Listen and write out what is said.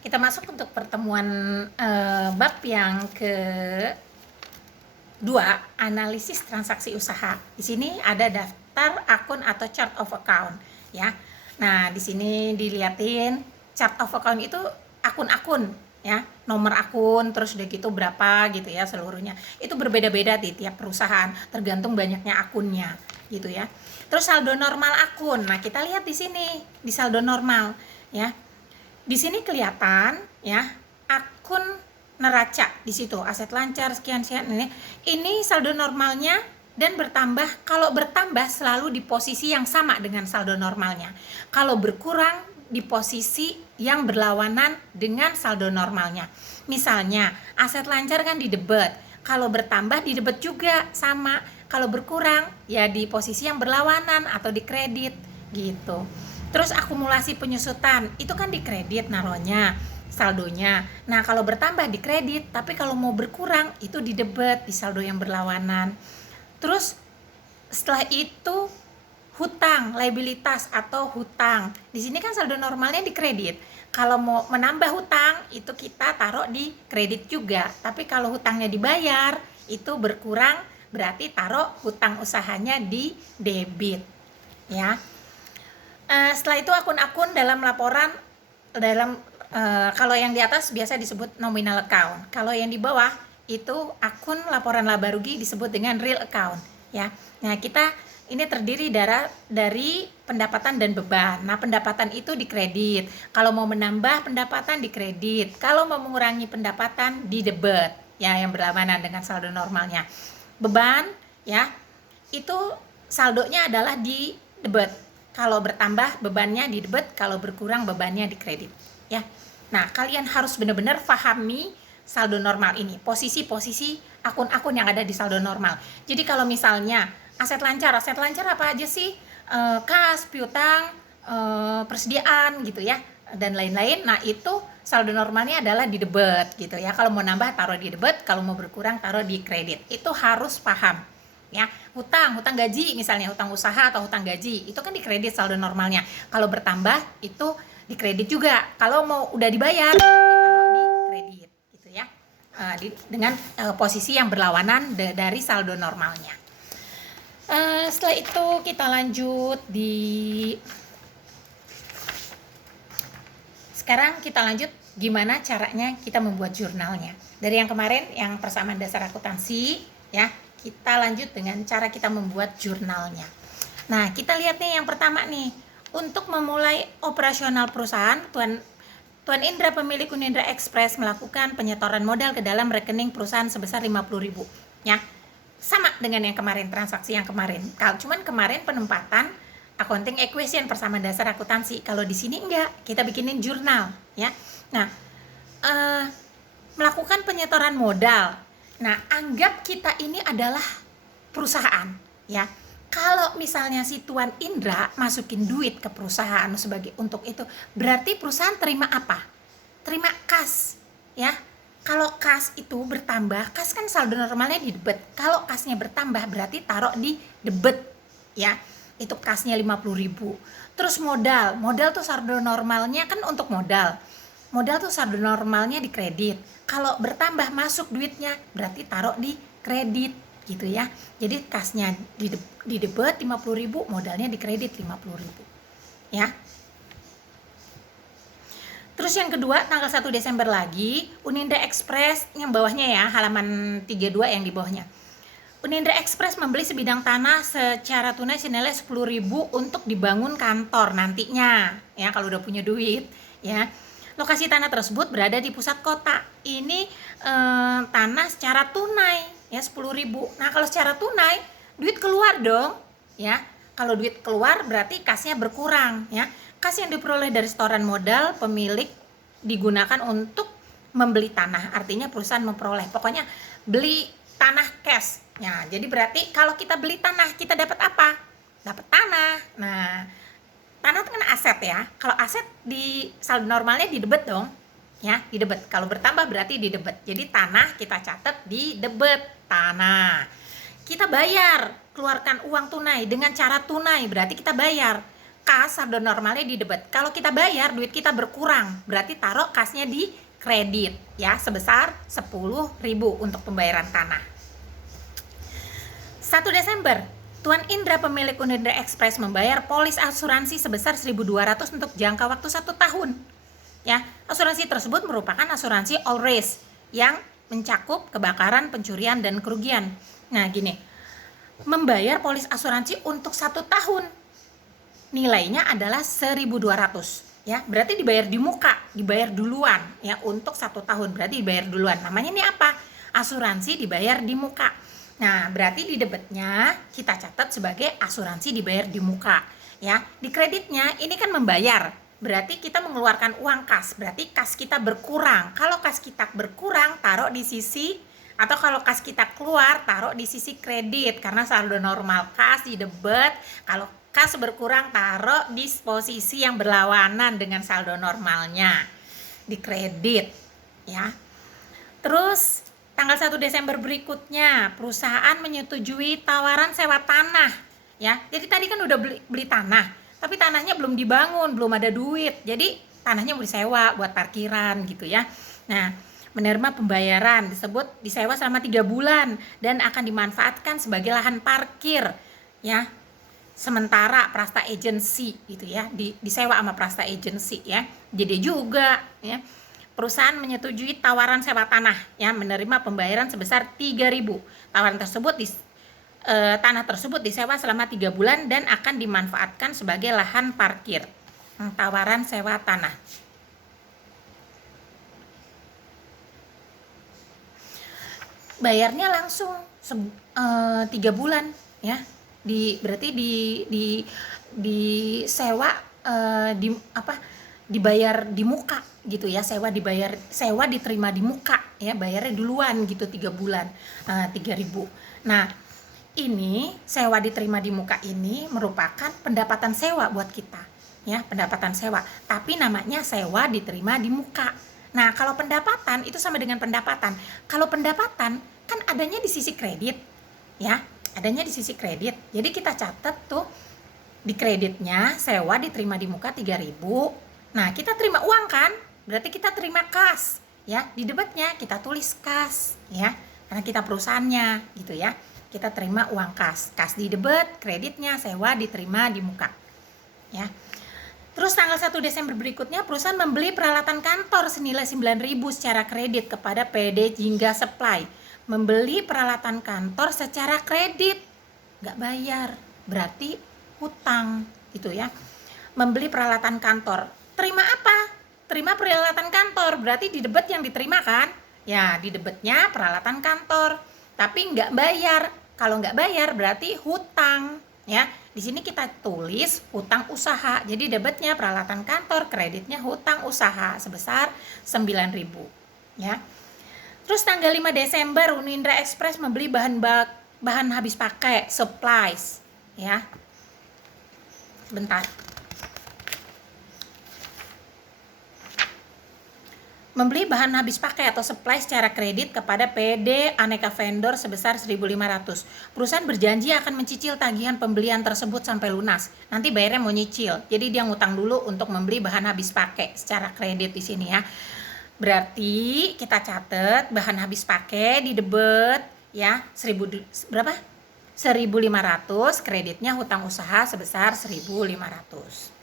Kita masuk untuk pertemuan bab yang kedua, analisis transaksi usaha. Di sini ada daftar akun atau chart of account, ya. Nah, di sini dilihatin chart of account itu akun-akun, ya, nomor akun, terus udah gitu berapa gitu ya seluruhnya. Itu berbeda-beda di tiap perusahaan, tergantung banyaknya akunnya, gitu ya. Terus saldo normal akun. Nah, kita lihat di sini di saldo normal, ya. Di sini kelihatan ya akun neraca di situ, aset lancar sekian ini saldo normalnya dan bertambah. Kalau bertambah selalu di posisi yang sama dengan saldo normalnya. Kalau berkurang di posisi yang berlawanan dengan saldo normalnya. Misalnya aset lancar kan di debit, kalau bertambah di debit juga sama, kalau berkurang ya di posisi yang berlawanan atau di kredit gitu. Terus akumulasi penyusutan itu kan di kredit naruhnya saldonya. Nah, kalau bertambah di kredit, tapi kalau mau berkurang itu di debit, di saldo yang berlawanan. Terus setelah itu hutang, liabilitas atau hutang. Di sini kan saldo normalnya di kredit. Kalau mau menambah hutang itu kita taruh di kredit juga. Tapi kalau hutangnya dibayar itu berkurang, berarti taruh hutang usahanya di debit. Ya. Setelah itu akun-akun dalam laporan kalau yang di atas biasa disebut nominal account. Kalau yang di bawah itu akun laporan laba rugi disebut dengan real account, ya. Nah, kita ini terdiri dari pendapatan dan beban. Nah, pendapatan itu dikredit. Kalau mau menambah pendapatan dikredit. Kalau mau mengurangi pendapatan di debit, ya, yang berlawanan dengan saldo normalnya. Beban, ya, itu saldonya adalah di debit. Kalau bertambah bebannya di debit, kalau berkurang bebannya di kredit, ya. Nah, kalian harus benar-benar pahami saldo normal ini, posisi-posisi akun-akun yang ada di saldo normal. Jadi kalau misalnya aset lancar apa aja sih? Kas, piutang, persediaan gitu ya, dan lain-lain. Nah, itu saldo normalnya adalah di debit gitu ya. Kalau mau nambah taruh di debit, kalau mau berkurang taruh di kredit. Itu harus paham. Ya, hutang gaji misalnya, hutang usaha atau hutang gaji itu kan dikredit saldo normalnya. Kalau bertambah itu dikredit juga. Kalau mau udah dibayar ditaruh di kredit gitu ya. Dengan posisi yang berlawanan dari saldo normalnya. Setelah itu kita lanjut sekarang kita lanjut gimana caranya kita membuat jurnalnya. Dari yang kemarin yang persamaan dasar akuntansi ya, kita lanjut dengan cara kita membuat jurnalnya. Nah, kita lihat nih yang pertama nih. Untuk memulai operasional perusahaan, Tuan Indra pemilik Unindra Express melakukan penyetoran modal ke dalam rekening perusahaan sebesar 50.000, ya. Sama dengan yang kemarin, transaksi yang kemarin. Cuman kemarin penempatan accounting equation persamaan dasar akuntansi. Kalau di sini enggak, kita bikinin jurnal, ya. Nah, melakukan penyetoran modal. Nah, anggap kita ini adalah perusahaan, ya. Kalau misalnya si Tuan Indra masukin duit ke perusahaan sebagai untuk itu, berarti perusahaan terima apa? Terima kas, ya. Kalau kas itu bertambah, kas kan saldo normalnya di debit. Kalau kasnya bertambah berarti taruh di debit, ya. Itu kasnya 50.000. Terus modal tuh saldo normalnya kan untuk modal. Modal tuh saldo normalnya di kredit. Kalau bertambah masuk duitnya berarti taruh di kredit gitu ya. Jadi kasnya di debit 50.000, modalnya di kredit 50.000. Ya. Terus yang kedua, tanggal 1 Desember lagi, Unindra Express yang bawahnya ya, halaman 32 yang di bawahnya. Unindra Express membeli sebidang tanah secara tunai senilai 10.000 untuk dibangun kantor nantinya, ya, kalau udah punya duit, ya. Lokasi tanah tersebut berada di pusat kota. Ini tanah secara tunai, ya, 10.000. Nah, kalau secara tunai, duit keluar dong, ya. Kalau duit keluar berarti kasnya berkurang, ya. Kas yang diperoleh dari setoran modal pemilik digunakan untuk membeli tanah. Artinya perusahaan memperoleh, pokoknya beli tanah cash. Ya, jadi berarti kalau kita beli tanah, kita dapat apa? Dapat tanah. Nah, tanah itu kan aset ya. Kalau aset di saldo normalnya di debit dong, ya, di debit. Kalau bertambah berarti di debit. Jadi tanah kita catat di debit tanah. Kita bayar, keluarkan uang tunai dengan cara tunai, berarti kita bayar. kas saldo normalnya di debit. Kalau kita bayar duit kita berkurang, berarti taruh kasnya di kredit ya, sebesar 10.000 untuk pembayaran tanah. 1 Desember, Tuan Indra pemilik Unindra Express membayar polis asuransi sebesar 1.200 untuk jangka waktu 1 tahun. Ya, asuransi tersebut merupakan asuransi all risk yang mencakup kebakaran, pencurian, dan kerugian. Nah, gini, membayar polis asuransi untuk 1 tahun, nilainya adalah 1.200. Ya, berarti dibayar di muka, dibayar duluan ya, untuk 1 tahun berarti dibayar duluan. Namanya ini apa? Asuransi dibayar di muka. Nah, berarti di debitnya kita catat sebagai asuransi dibayar di muka ya. Di kreditnya ini kan membayar, berarti kita mengeluarkan uang kas, berarti kas kita berkurang. Kalau kas kita berkurang taruh di sisi, atau kalau kas kita keluar taruh di sisi kredit, karena saldo normal kas di debit, kalau kas berkurang taruh di posisi yang berlawanan dengan saldo normalnya di kredit ya. Terus tanggal 1 Desember berikutnya perusahaan menyetujui tawaran sewa tanah ya. Jadi tadi kan udah beli tanah, tapi tanahnya belum dibangun, belum ada duit, jadi tanahnya mau disewa buat parkiran gitu ya. Nah, menerima pembayaran disebut disewa selama 3 bulan dan akan dimanfaatkan sebagai lahan parkir ya, sementara Prasta Agency gitu ya, disewa sama Prasta Agency ya. Jadi juga ya, perusahaan menyetujui tawaran sewa tanah ya, menerima pembayaran sebesar 3.000. Tawaran tersebut tanah tersebut disewa selama 3 bulan dan akan dimanfaatkan sebagai lahan parkir. Tawaran sewa tanah. Bayarnya langsung 3 bulan ya. Berarti disewa dibayar di muka gitu ya, sewa diterima di muka ya, bayarnya duluan gitu 3 bulan 3.000. Nah, ini sewa diterima di muka ini merupakan pendapatan sewa buat kita ya, pendapatan sewa, tapi namanya sewa diterima di muka. Nah, kalau pendapatan itu sama dengan pendapatan. Kalau pendapatan kan adanya di sisi kredit ya, adanya di sisi kredit. Jadi kita catat tuh di kreditnya sewa diterima di muka 3.000. Nah, kita terima uang kan? Berarti kita terima kas ya. Di debitnya kita tulis kas ya, karena kita perusahaannya gitu ya. Kita terima uang kas. Kas di debit, kreditnya sewa diterima di muka ya. Terus tanggal 1 Desember berikutnya perusahaan membeli peralatan kantor senilai 9.000 secara kredit kepada PD Jingga Supply. Membeli peralatan kantor secara kredit, nggak bayar, berarti hutang gitu ya. Membeli peralatan kantor, terima apa? Terima peralatan kantor, berarti di debit yang diterima kan? Ya, di debitnya peralatan kantor, tapi nggak bayar. Kalau nggak bayar berarti hutang ya. Di sini kita tulis hutang usaha. Jadi debitnya peralatan kantor, kreditnya hutang usaha sebesar 9.000 ya. Terus tanggal 5 Desember Unindra Express membeli bahan habis pakai, supplies ya. Sebentar. Membeli bahan habis pakai atau supply secara kredit kepada PD Aneka Vendor sebesar 1.500. Perusahaan berjanji akan mencicil tagihan pembelian tersebut sampai lunas. Nanti bayarnya mau nyicil. Jadi dia ngutang dulu untuk membeli bahan habis pakai secara kredit di sini ya. Berarti kita catat bahan habis pakai di debit ya, 1.500, kreditnya hutang usaha sebesar 1.500.